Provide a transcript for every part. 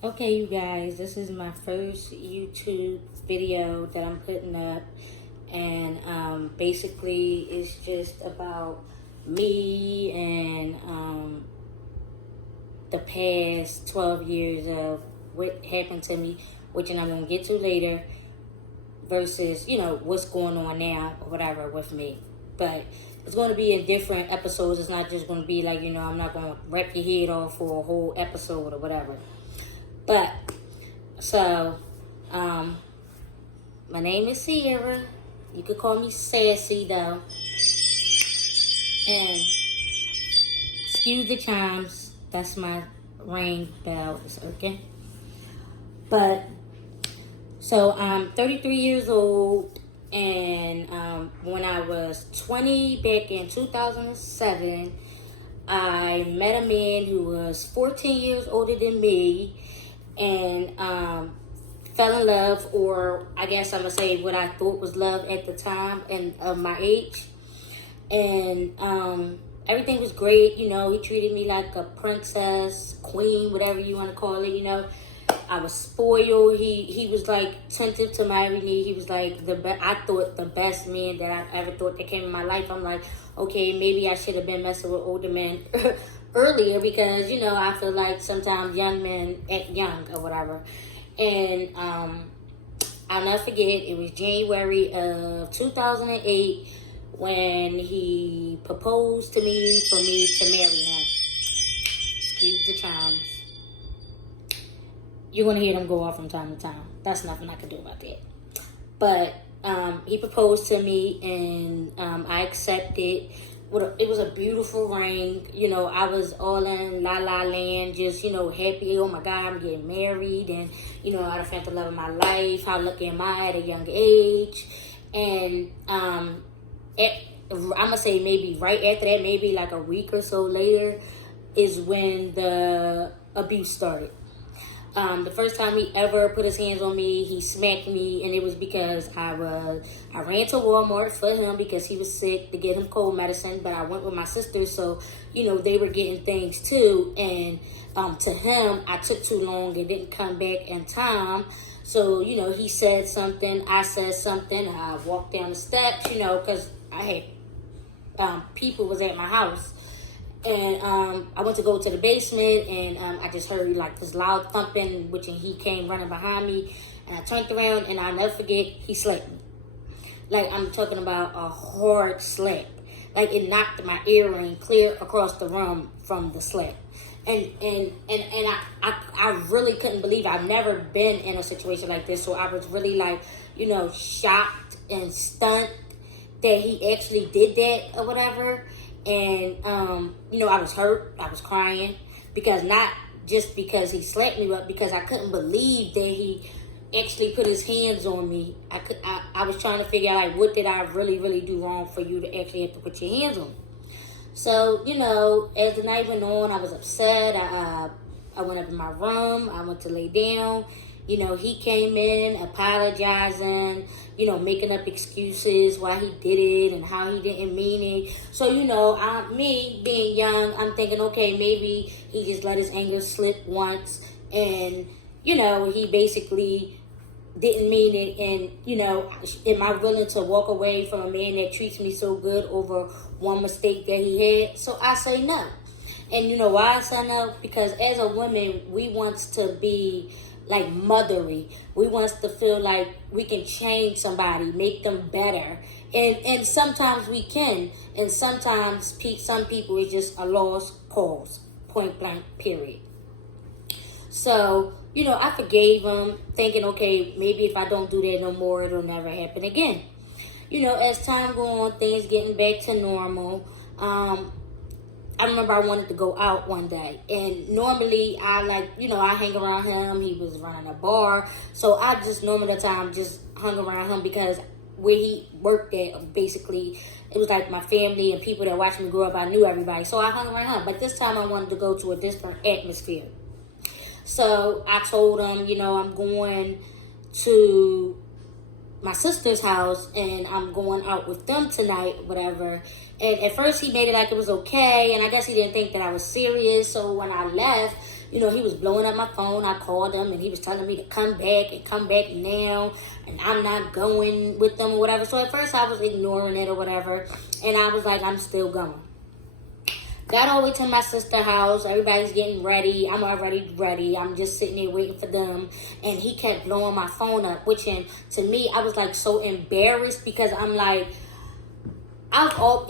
Okay, you guys, this is my first YouTube video that I'm putting up, and basically it's just about me and the past 12 years of what happened to me, which I'm going to get to later, versus, what's going on now or whatever with me. But it's going to be in different episodes. It's not just going to be like, I'm not going to rip your head off for a whole episode or whatever. But so, my name is Sierra. You could call me Sassy though. And excuse the chimes. That's my ring bell. It's okay. But so I'm 33 years old, and when I was 20 back in 2007, I met a man who was 14 years older than me, and fell in love, or I guess I'm gonna say what I thought was love at the time and of my age. And everything was great. He treated me like a princess, queen, whatever you want to call it. I was spoiled. He was like attentive to my every need. He was like I thought the best man that I ever thought that came in my life. I'm like, okay, maybe I should have been messing with older men earlier, because I feel like sometimes young men act young or whatever. And I'll never forget, it was January of 2008 when he proposed to me for me to marry him. Excuse the chimes. You're going to hear them go off from time to time. That's nothing I can do about that. But he proposed to me, and I accepted. It was a beautiful ring. I was all in la la land, just, happy. Oh my God, I'm getting married. And, I found the love of my life. How lucky am I at a young age? And I'm going to say maybe right after that, maybe like a week or so later, is when the abuse started. The first time he ever put his hands on me, he smacked me, and it was because I ran to Walmart for him because he was sick, to get him cold medicine, but I went with my sisters, so, they were getting things too, and to him, I took too long and didn't come back in time, so, he said something, I said something, I walked down the steps, because I had people was at my house. And I went to go to the basement, and I just heard like this loud thumping, and he came running behind me, and I turned around, and I'll never forget, he slapped me. Like, I'm talking about a hard slap. Like, it knocked my earring clear across the room from the slap. And I really couldn't believe it. I've never been in a situation like this, so I was really like, shocked and stunned that he actually did that or whatever. And, I was hurt. I was crying, because not just because he slapped me, but because I couldn't believe that he actually put his hands on me. I was trying to figure out, like, what did I really, really do wrong for you to actually have to put your hands on me? So, as the night went on, I was upset. I went up in my room. I went to lay down. He came in apologizing, making up excuses why he did it and how he didn't mean it. So, me being young, I'm thinking, okay, maybe he just let his anger slip once, and, he basically didn't mean it. And, am I willing to walk away from a man that treats me so good over one mistake that he had? So I say no. And why I say no? Because as a woman, we want to be like mothery. We want to feel like we can change somebody, make them better. And sometimes we can. And sometimes some people is just a lost cause. Point blank, period. So, I forgave him, thinking, okay, maybe if I don't do that no more, it'll never happen again. As time go on, things getting back to normal. I remember I wanted to go out one day, and normally I hang around him. He was running a bar, so I just normally the time just hung around him, because where he worked at, basically, it was like my family and people that watched me grow up. I knew everybody, so I hung around him. But this time I wanted to go to a different atmosphere. So I told him, I'm going to my sister's house, and I'm going out with them tonight, whatever. And at first he made it like it was okay, and I guess he didn't think that I was serious. So when I left, you know, he was blowing up my phone. I called him and he was telling me to come back and come back now, and I'm not going with them or whatever. So at first I was ignoring it or whatever, and I was like, I'm still going. Got all the way to my sister's house. Everybody's getting ready. I'm already ready. I'm just sitting there waiting for them. And he kept blowing my phone up, which, to me, I was like so embarrassed, because I'm like,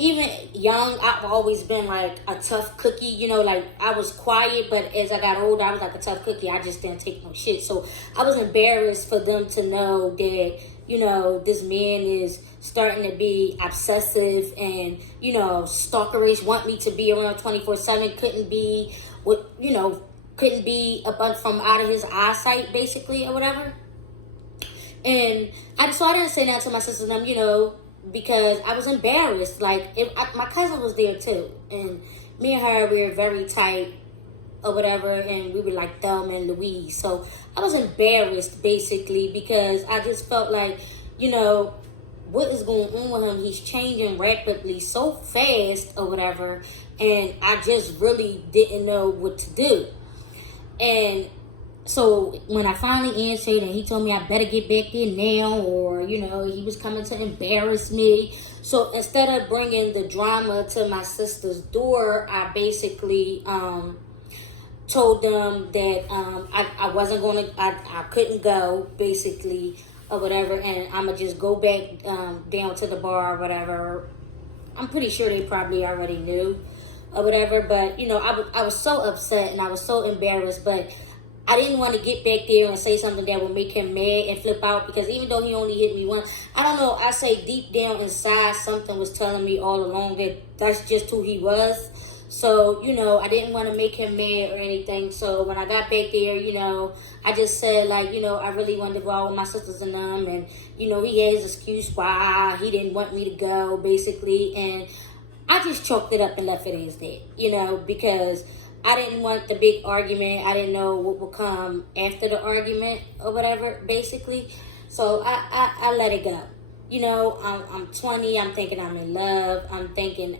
even young, I've always been like a tough cookie, you know, like I was quiet, but as I got older, I was like a tough cookie. I just didn't take no shit. So I was embarrassed for them to know that, you know, this man is starting to be obsessive and, you know, stalkerish, want me to be around 24/7, couldn't be up from out of his eyesight, basically, or whatever. And I didn't say that to my sisters and them, you know, because I was embarrassed. Like, my cousin was there too, and me and her, we were very tight or whatever, and we were like Thelma and Louise. So I was embarrassed, basically, because I just felt like, you know, what is going on with him? He's changing rapidly so fast or whatever, and I just really didn't know what to do. And so when I finally answered and he told me I better get back there now, or, you know, he was coming to embarrass me. So instead of bringing the drama to my sister's door, I basically told them that I wasn't going to, I couldn't go, basically, or whatever, and I'm going to just go back down to the bar or whatever. I'm pretty sure they probably already knew or whatever, but, you know, I was so upset and I was so embarrassed, but I didn't want to get back there and say something that would make him mad and flip out, because even though he only hit me once, I don't know, I say deep down inside something was telling me all along that that's just who he was. So, you know, I didn't want to make him mad or anything. So when I got back there, you know, I just said, like, you know, I really wanted to go out with my sisters and them, and, you know, he had his excuse why he didn't want me to go, basically, and I just chalked it up and left it as that, you know, because I didn't want the big argument. I didn't know what would come after the argument or whatever, basically. So I let it go. You know, I'm 20. I'm thinking I'm in love. I'm thinking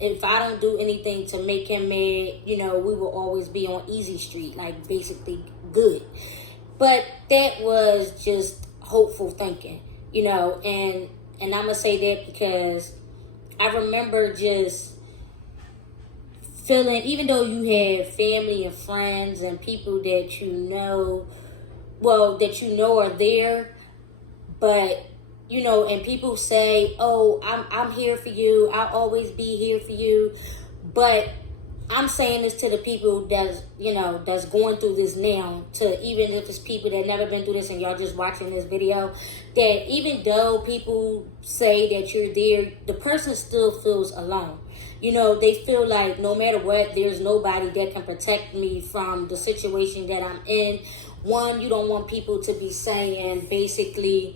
if I don't do anything to make him mad, you know, we will always be on easy street, like basically good. But that was just hopeful thinking, you know, and I'm going to say that because I remember just feeling, even though you have family and friends and people that you know, are there, but, you know, and people say, oh, I'm here for you, I'll always be here for you, but I'm saying this to the people that's, you know, that's going through this now, to even if it's people that never been through this and y'all just watching this video, that even though people say that you're there, the person still feels alone. You know, they feel like no matter what, there's nobody that can protect me from the situation that I'm in. One, you don't want people to be saying, basically,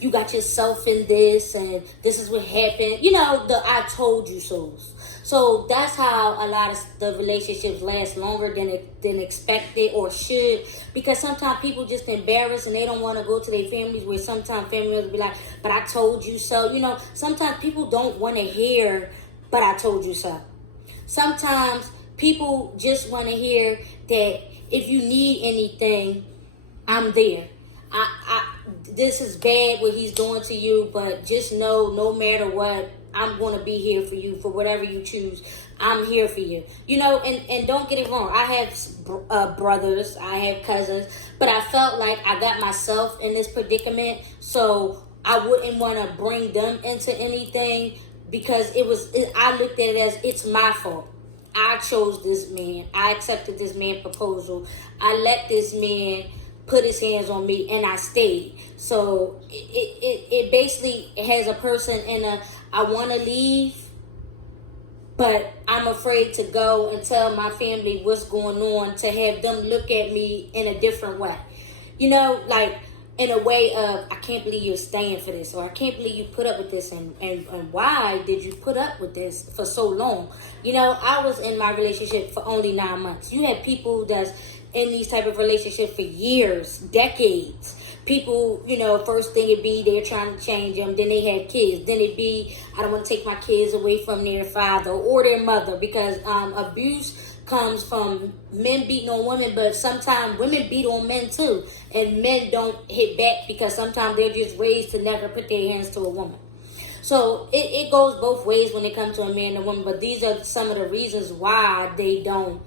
you got yourself in this and this is what happened. You know, the I told you so's. So that's how a lot of the relationships last longer than expected or should, because sometimes people just embarrassed and they don't want to go to their families, where sometimes family members be like, but I told you so. You know, sometimes people don't want to hear, but I told you so. Sometimes people just want to hear that if you need anything, I'm there. This is bad what he's doing to you, but just know, no matter what, I'm going to be here for you for whatever you choose. I'm here for you. You know, and don't get it wrong. I have brothers, I have cousins, but I felt like I got myself in this predicament, so I wouldn't want to bring them into anything, because I looked at it as it's my fault. I chose this man. I accepted this man's proposal. I let this man put his hands on me, and I stayed. So it basically has a person in a, I want to leave, but I'm afraid to go and tell my family what's going on, to have them look at me in a different way. You know, like in a way of, I can't believe you're staying for this, or I can't believe you put up with this, and why did you put up with this for so long? You know, I was in my relationship for only 9 months. You have people that's in these type of relationships for years, decades. People, you know, first thing it'd be they're trying to change them, then they have kids, then it'd be I don't want to take my kids away from their father or their mother, because abuse comes from men beating on women, but sometimes women beat on men too, and men don't hit back because sometimes they're just raised to never put their hands to a woman. So it goes both ways when it comes to a man and a woman, but these are some of the reasons why they don't,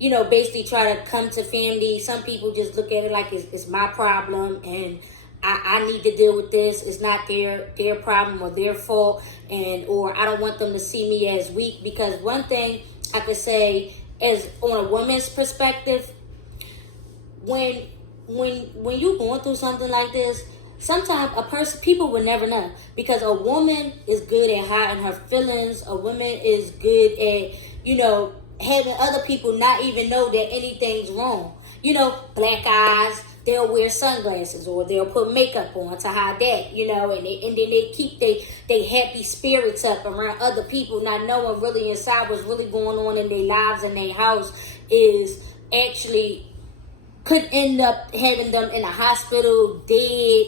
basically try to come to family. Some people just look at it like it's my problem, and I need to deal with this. It's not their problem or their fault, or I don't want them to see me as weak. Because one thing I could say, as on a woman's perspective, when you're going through something like this, sometimes people will never know, because a woman is good at hiding her feelings. A woman is good at having other people not even know that anything's wrong. Black eyes. They'll wear sunglasses, or they'll put makeup on to hide that, and then they keep they happy spirits up around other people, not knowing really inside what's really going on in their lives and their house is actually could end up having them in a hospital, dead,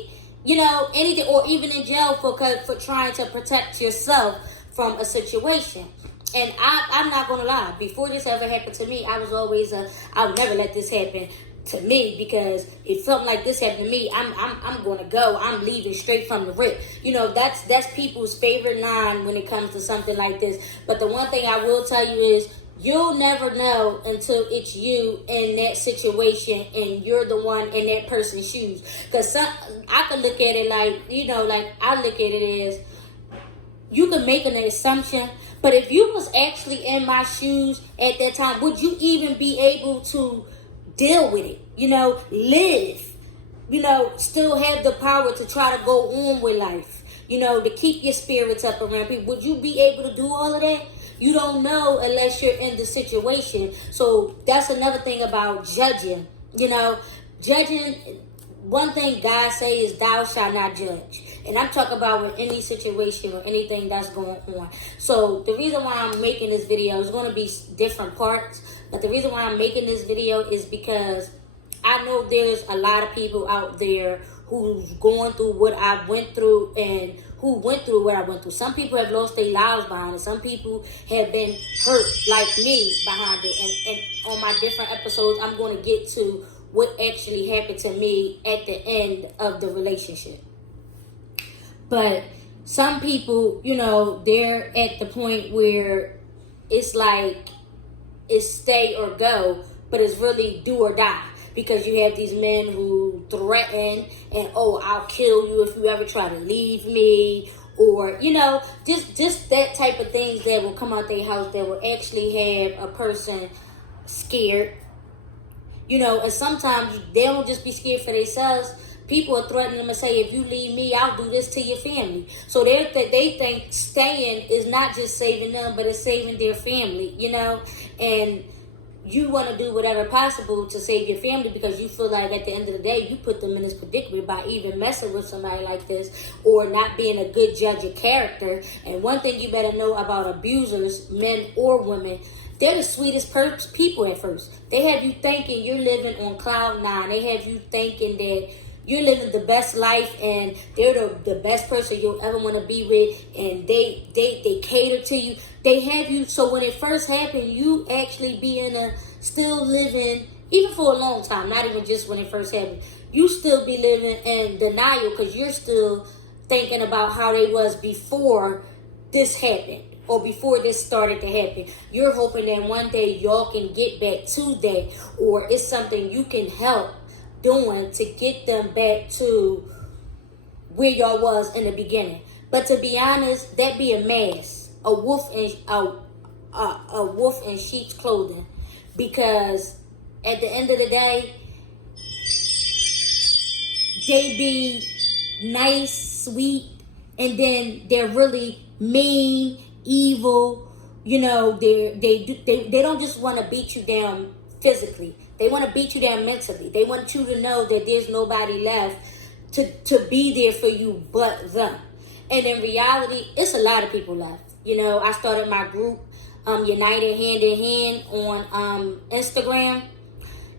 anything, or even in jail for trying to protect yourself from a situation. And I'm not going to lie, before this ever happened to me, I was always I would never let this happen to me, because if something like this happened to me, I'm going to go. I'm leaving straight from the rip. That's people's favorite line when it comes to something like this. But the one thing I will tell you is, you'll never know until it's you in that situation and you're the one in that person's shoes. Because I can look at it like, I look at it as, you can make an assumption, but if you was actually in my shoes at that time, would you even be able to deal with it? Live. Still have the power to try to go on with life. To keep your spirits up around people. Would you be able to do all of that? You don't know unless you're in the situation. So that's another thing about judging. Judging, one thing God say is, thou shalt not judge. And I'm talking about with any situation or anything that's going on. So the reason why I'm making this video is going to be different parts. But the reason why I'm making this video is because I know there's a lot of people out there who's going through what I went through, and who went through what I went through. Some people have lost their lives behind it. Some people have been hurt like me behind it. And on my different episodes, I'm going to get to what actually happened to me at the end of the relationship. But some people, they're at the point where it's like, it's stay or go, but it's really do or die. Because you have these men who threaten and, I'll kill you if you ever try to leave me. Or, just that type of things that will come out their house that will actually have a person scared. And sometimes they don't just be scared for themselves. People are threatening them and say, if you leave me, I'll do this to your family. So they think staying is not just saving them, but it's saving their family, And you want to do whatever possible to save your family, because you feel like at the end of the day, you put them in this predicament by even messing with somebody like this, or not being a good judge of character. And one thing you better know about abusers, men or women, they're the sweetest people at first. They have you thinking you're living on cloud nine. They have you thinking that you're living the best life, and they're the best person you'll ever want to be with, and they cater to you. They have you, so when it first happened, you actually still living, even for a long time, not even just when it first happened, you still be living in denial, because you're still thinking about how they was before this happened, or before this started to happen. You're hoping that one day y'all can get back to that, or it's something you can help doing to get them back to where y'all was in the beginning. But to be honest, that be a mask, a wolf in sheep's clothing, because at the end of the day, they be nice, sweet, and then they're really mean, evil. They don't just want to beat you down physically. They want to beat you down mentally. They want you to know that there's nobody left to be there for you but them. And in reality, it's a lot of people left. I started my group, United Hand in Hand, on Instagram.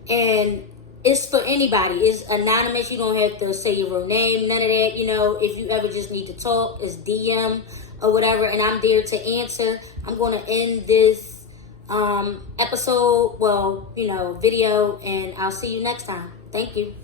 And it's for anybody. It's anonymous. You don't have to say your real name, none of that. If you ever just need to talk, it's DM or whatever. And I'm there to answer. I'm going to end this episode, well, video, and I'll see you next time. Thank you.